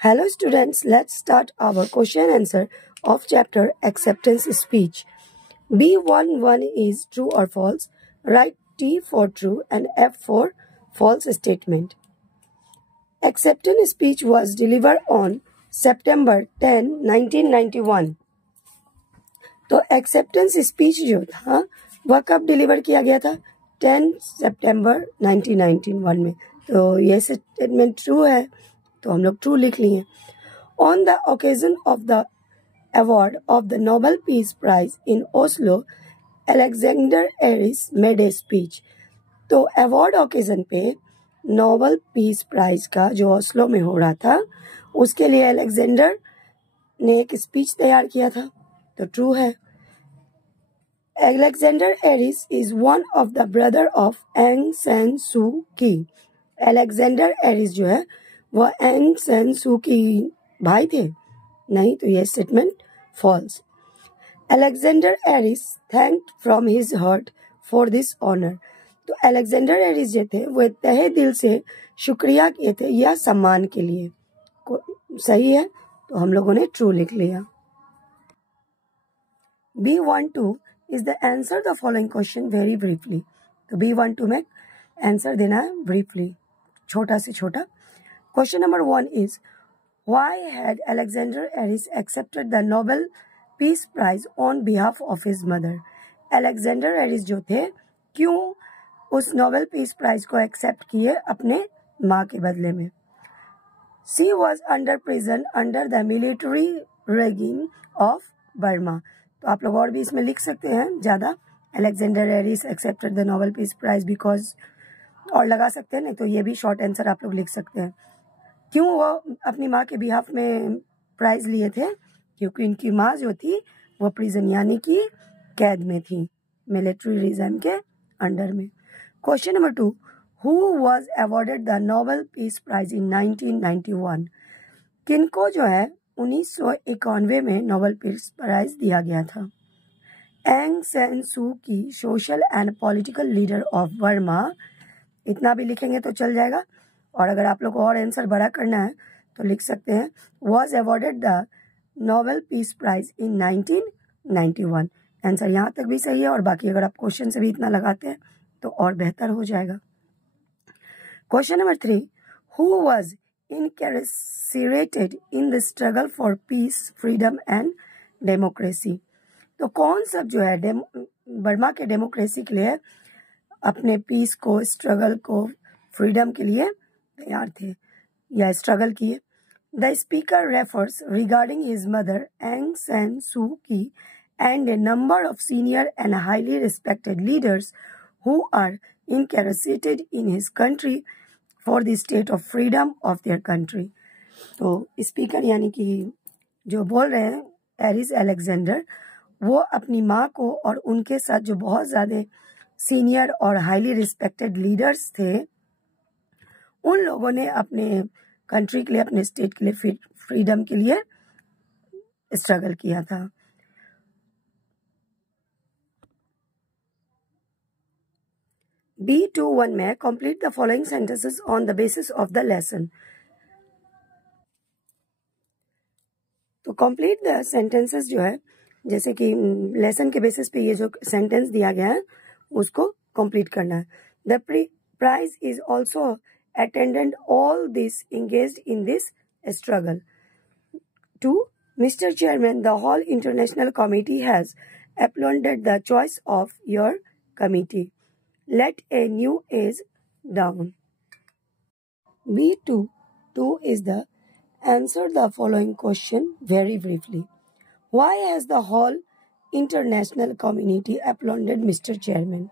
Hello students, let's start our question answer of chapter acceptance speech. B11 is true or false. Write T for true and F for false statement. Acceptance speech was delivered on September 10, 1991. तो acceptance speech जो था वह कब deliver किया गया था 10 सितंबर 1991 में। तो ये स्टेटमेंट ट्रू है तो हम लोग ट्रू लिख लिए। On the occasion of the award of the Nobel peace prize in Oslo Alexander Aris made a speech. तो अवार्ड ओकेजन पे नोबेल पीस प्राइज का जो ओस्लो में हो रहा था उसके लिए अलेक्जेंडर ने एक स्पीच तैयार किया था तो ट्रू है। Alexander Aris is one of the brother of Aung San Suu Kyi. Alexander Aris जो है वह Aung San Suu Kyi भाई थे? नहीं, तो ये statement false. Alexander Aris thanked from his heart for this honor. तो Alexander Aris जो थे वो तहे दिल से शुक्रिया किए थे यह सम्मान के लिए। सही है तो हम लोगों ने ट्रू लिख लिया। B12 is the answer the following question very briefly. तो B12 में आंसर देना है briefly, छोटा से छोटा। Question number 1 is why had Alexander Aris accepted the Nobel Peace Prize on behalf of his mother? Alexander Aris जो थे क्यों उस नोबेल पीस प्राइज को एक्सेप्ट किए अपने माँ के बदले में? She was under prison under the military regime of Burma. तो आप लोग और भी इसमें लिख सकते हैं ज़्यादा। Alexander Aris accepted the Nobel peace prize because और लगा सकते हैं, नहीं तो ये भी शॉर्ट आंसर आप लोग लिख सकते हैं। क्यों वो अपनी माँ के बिहाफ में प्राइज लिए थे? क्योंकि इनकी माँ जो थी वो प्रिजन यानी कि कैद में थी, मिलिट्री रिजिम के अंडर में। Question number 2 who was awarded the Nobel peace prize in 1991? किनको जो है 1991 में नोबेल पीस प्राइज दिया गया था? एंग सैन सू की, social and political leader of Burma. इतना भी लिखेंगे तो चल जाएगा। और अगर आप लोग को और आंसर बड़ा करना है तो लिख सकते हैं was awarded the Nobel peace prize in 1991। Answer यहाँ तक भी सही है और बाकी अगर आप क्वेश्चन से भी इतना लगाते हैं तो और बेहतर हो जाएगा। Question number 3 who was incarcerated in the struggle for peace, freedom and democracy? तो कौन सब जो है बर्मा के डेमोक्रेसी के लिए अपने पीस को, स्ट्रगल को, फ्रीडम के लिए तैयार थे या स्ट्रगल किए? The speaker refers regarding his mother Aung San Suu Kyi and a number of senior and highly respected leaders who are incarcerated in his country for the state of freedom of their country. तो speaker यानी कि जो बोल रहे हैं Eris Alexander, वो अपनी माँ को और उनके साथ जो बहुत ज़्यादा सीनियर और हाईली रिस्पेक्टेड लीडर्स थे उन लोगों ने अपने कंट्री के लिए, अपने स्टेट के लिए फ्रीडम के लिए स्ट्रगल किया था। B21 में complete the following sentences on the basis of the lesson. तो complete the sentences जो है जैसे कि लेसन के बेसिस पे ये जो सेंटेंस दिया गया है उसको complete करना है। The prize is also attended all this engaged in this struggle. 2. Mr. Chairman, the whole international committee has applauded the choice of your committee. Let a new age down. B22 is the answer the following question very briefly. Why has the whole international community applauded Mr. Chairman?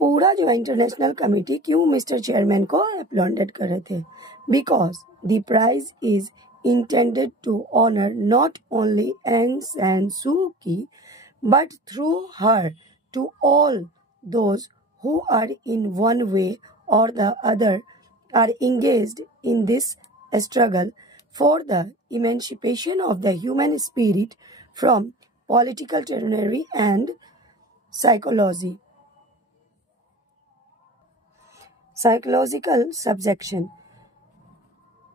पूरा जो international committee क्यों mister chairman को अपलॉन्डेड कर रहे थे? Because the prize is intended to honor not only Aung San Suu Kyi but through her to all those who are in one way or the other are engaged in this struggle for the emancipation of the human spirit from political tyranny and psychological subjection.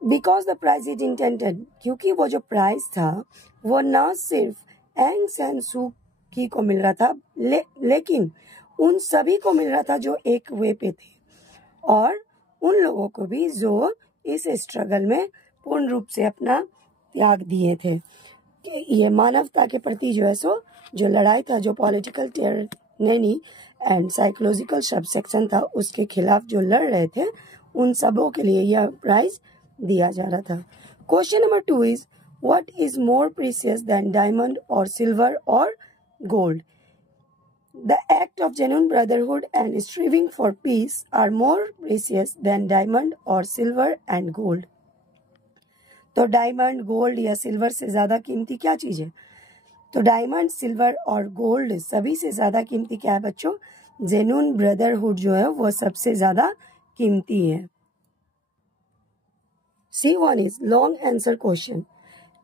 Because the prize is intended, क्योंकि वो जो prize था वो ना सिर्फ एंग San Suu की को मिल रहा था लेकिन उन सभी को मिल रहा था जो एक वे पे थे, और उन लोगों को भी जो इस स्ट्रगल में पूर्ण रूप से अपना त्याग दिए थे। कि ये मानवता के प्रति जो है सो जो लड़ाई था, जो पॉलिटिकल टेरनी एंड साइकोलॉजिकल सबसेक्शन था उसके खिलाफ जो लड़ रहे थे, उन सबों के लिए यह प्राइज दिया जा रहा था। Question number 2 is what is more precious then diamond और सिल्वर और gold? The act of genuine brotherhood and striving for peace are more precious than diamond or silver and gold. तो डायमंड, गोल्ड या silver से ज्यादा कीमती क्या चीज है? तो डायमंड, सिल्वर और गोल्ड सभी से ज्यादा कीमती क्या है बच्चों? जेन्युइन ब्रदरहुड जो है वो सबसे ज्यादा कीमती है। C1 is long answer question,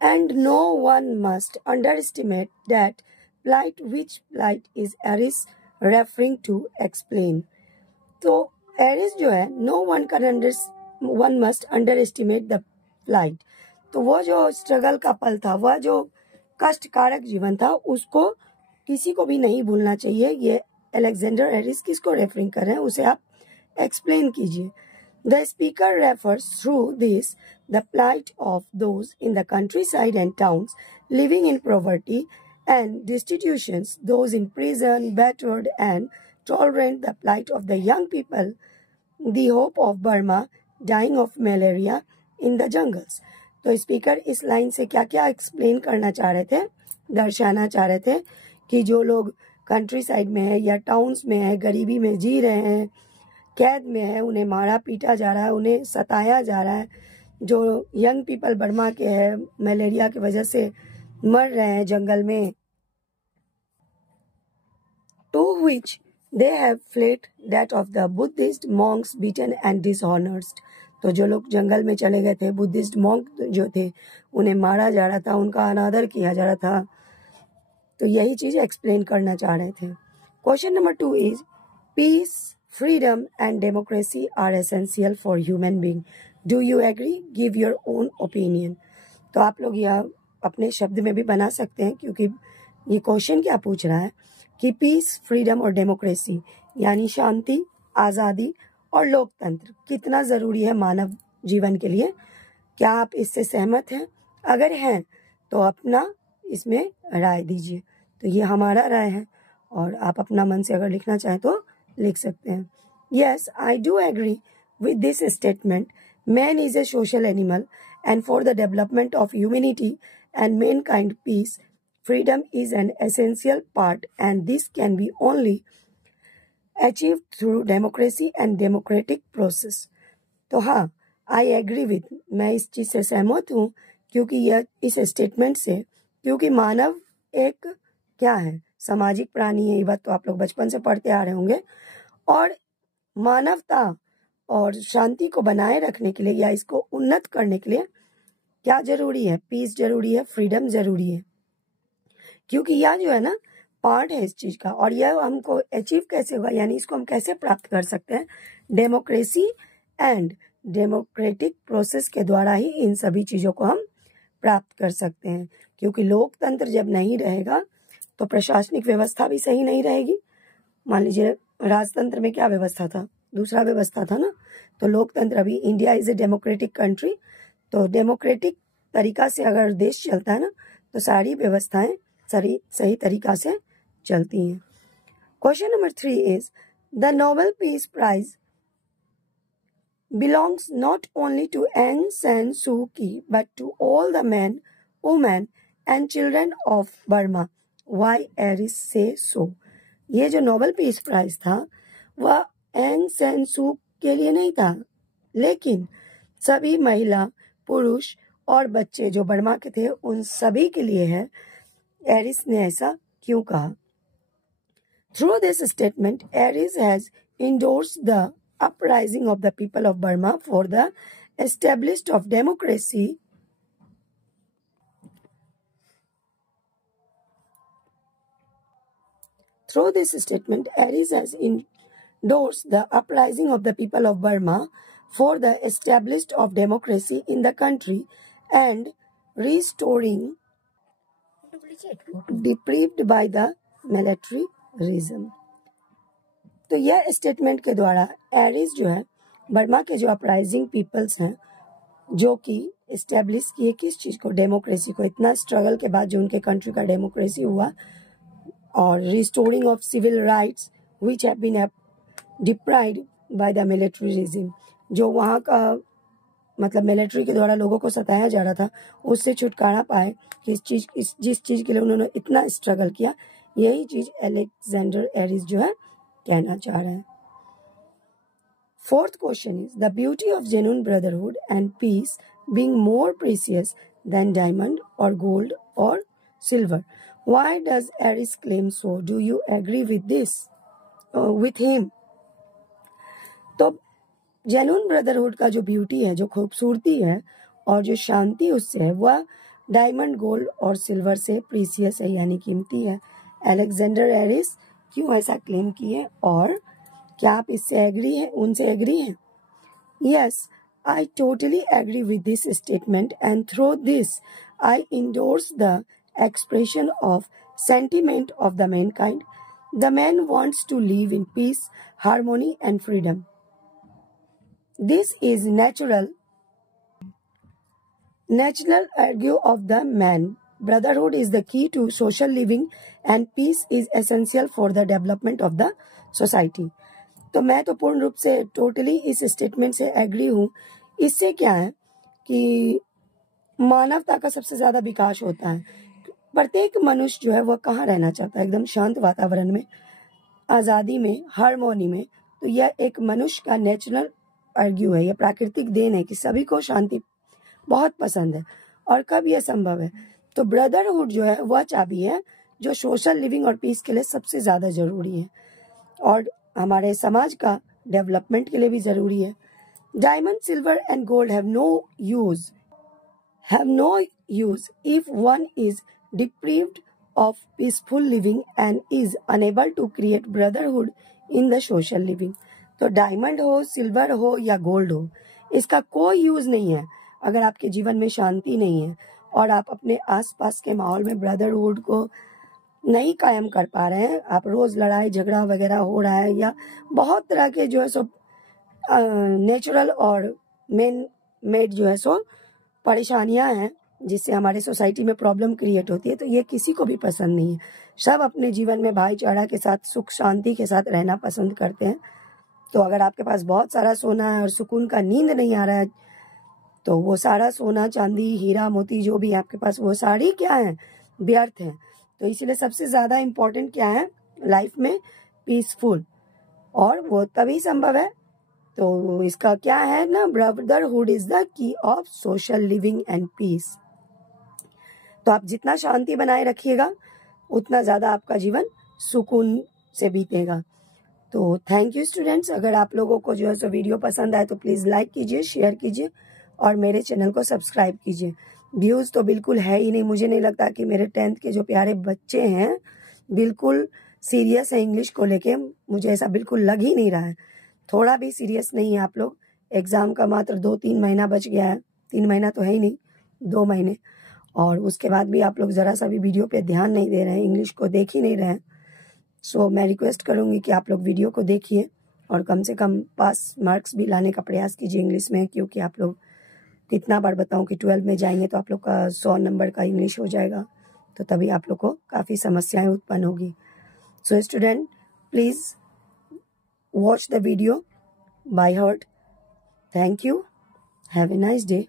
and no one must underestimate that plight which plight is Aries referring to explain. तो एरिस जो है one must underestimate the plight, तो वो जो स्ट्रगल का पल था, वह जो कष्टकारक जीवन था, उसको किसी को भी नहीं भूलना चाहिए। ये अलेक्जेंडर एरिस किसको रेफरिंग कर रहे हैं, उसे आप एक्सप्लेन कीजिए। The speaker refers through this the plight of those in the countryside and towns living in poverty and destitutions, those in prison, battered and tolerant, the plight of the young people, the hope of Burma, dying of malaria in the jungles. तो speaker इस line से क्या क्या explain करना चाह रहे थे, दर्शाना चाह रहे थे कि जो लोग कंट्री साइड में है या टाउन्स में है, गरीबी में जी रहे हैं, कैद में है, उन्हें मारा पीटा जा रहा है, उन्हें सताया जा रहा है, जो यंग पीपल बर्मा के हैं मलेरिया की वजह से मर रहे हैं जंगल में, to which they have fled, that of the Buddhist monks beaten and dishonored. तो जो लोग जंगल में चले गए थे, बुद्धिस्ट मॉन्क जो थे, उन्हें मारा जा रहा था, उनका अनादर किया जा रहा था, तो यही चीज एक्सप्लेन करना चाह रहे थे। Question number 2 is peace, freedom and democracy are essential for human being. Do you agree? Give your own opinion. तो आप लोग यह अपने शब्द में भी बना सकते हैं, क्योंकि ये क्वेश्चन क्या पूछ रहा है कि पीस, फ्रीडम और डेमोक्रेसी यानी शांति, आज़ादी और लोकतंत्र कितना ज़रूरी है मानव जीवन के लिए। क्या आप इससे सहमत हैं? अगर हैं तो अपना इसमें राय दीजिए। तो ये हमारा राय है, और आप अपना मन से अगर लिखना चाहें तो लिख सकते हैं। Yes, I do agree with this statement. Man is a social animal, and for the development of humanity and mankind peace, freedom is an essential part, and this can be only achieved through democracy and democratic process. तो हाँ, I agree with, मैं इस चीज से सहमत हूँ, क्योंकि यह इस स्टेटमेंट से, क्योंकि मानव एक क्या है, सामाजिक प्राणी है। ये बात तो आप लोग बचपन से पढ़ते आ रहे होंगे। और मानवता और शांति को बनाए रखने के लिए या इसको उन्नत करने के लिए क्या जरूरी है? पीस जरूरी है, फ्रीडम जरूरी है, क्योंकि यह जो है ना पार्ट है इस चीज का। और यह हमको अचीव कैसे होगा, यानी इसको हम कैसे प्राप्त कर सकते हैं? डेमोक्रेसी एंड डेमोक्रेटिक प्रोसेस के द्वारा ही इन सभी चीजों को हम प्राप्त कर सकते हैं, क्योंकि लोकतंत्र जब नहीं रहेगा तो प्रशासनिक व्यवस्था भी सही नहीं रहेगी। मान लीजिए राजतंत्र में क्या व्यवस्था था, दूसरा व्यवस्था था ना। तो लोकतंत्र, अभी India is a democratic country, तो डेमोक्रेटिक तरीका से अगर देश चलता है ना, तो सारी व्यवस्थाएं सही तरीका से चलती हैं। Question number 3 is the Nobel peace prize belongs not only to Aung San Suu Kyi but to all the men, women and children of Burma. Why Aris say so? ये जो नोबेल पीस प्राइज था वह एंग San सू के लिए नहीं था, लेकिन सभी महिला, पुरुष और बच्चे जो बर्मा के थे उन सभी के लिए है। एरिस ने ऐसा क्यों कहा? Through this statement, Aris has endorsed the uprising of the people of Burma for the establishment of democracy Through this statement, Aris has endorsed the uprising of the people of Burma for the establishment of democracy in the country and restoring deprived by the militarism. तो यह statement के द्वारा Eris जो है Burma के जो uprising peoples हैं जो कि इस्टेब्लिश किए किस चीज़ को, डेमोक्रेसी को, इतना स्ट्रगल के बाद जो उनके कंट्री का डेमोक्रेसी हुआ, और restoring of civil rights which have been deprived by the militarism, जो वहाँ का मतलब मिलिट्री के द्वारा लोगों को सताया जा रहा था, उससे छुटकारा पाए कि जिस चीज़ के लिए उन्होंने इतना स्ट्रगल किया, यही चीज़ अलेक्जेंडर एरिस जो है कहना चाह रहे हैं. Fourth question is, the beauty of genuine brotherhood and peace being more precious than diamond or gold or silver. Why does Aris claim so? Do you agree with this? With him? तो genuine brotherhood का जो beauty है, जो खूबसूरती है और जो शांति उससे है, वह डायमंड, गोल्ड और सिल्वर से प्रीसियस है, यानी कीमती है. अलेक्जेंडर एरिस क्यों ऐसा क्लेम किए और क्या आप इससे एग्री हैं, उनसे एग्री हैं? Yes, I totally agree with this statement and through this I endorse the expression of sentiment of the mankind. The man wants to live in peace, harmony and freedom. This is natural argue of the man. Brotherhood is the key to social living and peace is essential for the development of the society. तो मैं तो पूर्ण रूप से totally इस statement से agree हूँ. इससे क्या है कि मानवता का सबसे ज्यादा विकास होता है. प्रत्येक मनुष्य जो है वह कहाँ रहना चाहता है? एकदम शांत वातावरण में, आज़ादी में, हार्मोनी में. तो यह एक मनुष्य का नेचुरल आर्ग्यू है, यह प्राकृतिक देन है कि सभी को शांति बहुत पसंद है. और कब यह संभव है? तो ब्रदरहुड जो है वह चाबी है जो सोशल लिविंग और पीस के लिए सबसे ज्यादा जरूरी है और हमारे समाज का डेवलपमेंट के लिए भी जरूरी है. Diamond, silver and gold have no use if one is deprived of peaceful living and is unable to create brotherhood in the social living. तो डायमंड हो, सिल्वर हो या गोल्ड हो, इसका कोई यूज नहीं है अगर आपके जीवन में शांति नहीं है और आप अपने आसपास के माहौल में ब्रदरहुड को नहीं कायम कर पा रहे हैं. आप रोज लड़ाई झगड़ा वगैरह हो रहा है या बहुत तरह के जो है सो नेचुरल और मेन मेड जो है सो परेशानियां हैं जिससे हमारे सोसाइटी में प्रॉब्लम क्रिएट होती है. तो ये किसी को भी पसंद नहीं है. सब अपने जीवन में भाईचारा के साथ, सुख शांति के साथ रहना पसंद करते हैं. तो अगर आपके पास बहुत सारा सोना है और सुकून का नींद नहीं आ रहा है, तो वो सारा सोना, चांदी, हीरा मोती जो भी आपके पास, वो सारी क्या है? व्यर्थ है. तो इसलिए सबसे ज्यादा इम्पोर्टेंट क्या है लाइफ में? पीसफुल. और वो तभी संभव है. तो इसका क्या है ना, brotherhood is the key of social living and peace. तो आप जितना शांति बनाए रखिएगा उतना ज्यादा आपका जीवन सुकून से बीतेगा. तो थैंक यू स्टूडेंट्स. अगर आप लोगों को जो है सो वीडियो पसंद आए तो प्लीज लाइक कीजिए, शेयर कीजिए और मेरे चैनल को सब्सक्राइब कीजिए. व्यूज तो बिल्कुल है ही नहीं. मुझे नहीं लगता कि मेरे 10th के जो प्यारे बच्चे हैं बिल्कुल सीरियस है इंग्लिश को लेके. मुझे ऐसा बिल्कुल लग ही नहीं रहा है. थोड़ा भी सीरियस नहीं है आप लोग. एग्जाम का मात्र 2-3 महीना बच गया है. 3 महीना तो है ही नहीं, 2 महीने. और उसके बाद भी आप लोग जरा सा भी वीडियो पे ध्यान नहीं दे रहे हैं, इंग्लिश को देख ही नहीं रहे हैं. सो मैं रिक्वेस्ट करूंगी कि आप लोग वीडियो को देखिए और कम से कम पास मार्क्स भी लाने का प्रयास कीजिए इंग्लिश में. क्योंकि आप लोग, कितना बार बताऊं कि 12 में जाएंगे तो आप लोग का 100 नंबर का इंग्लिश हो जाएगा. तो तभी आप लोग को काफ़ी समस्याएं उत्पन्न होगी. So student, please watch the video by heart. Thank you. Have a nice day.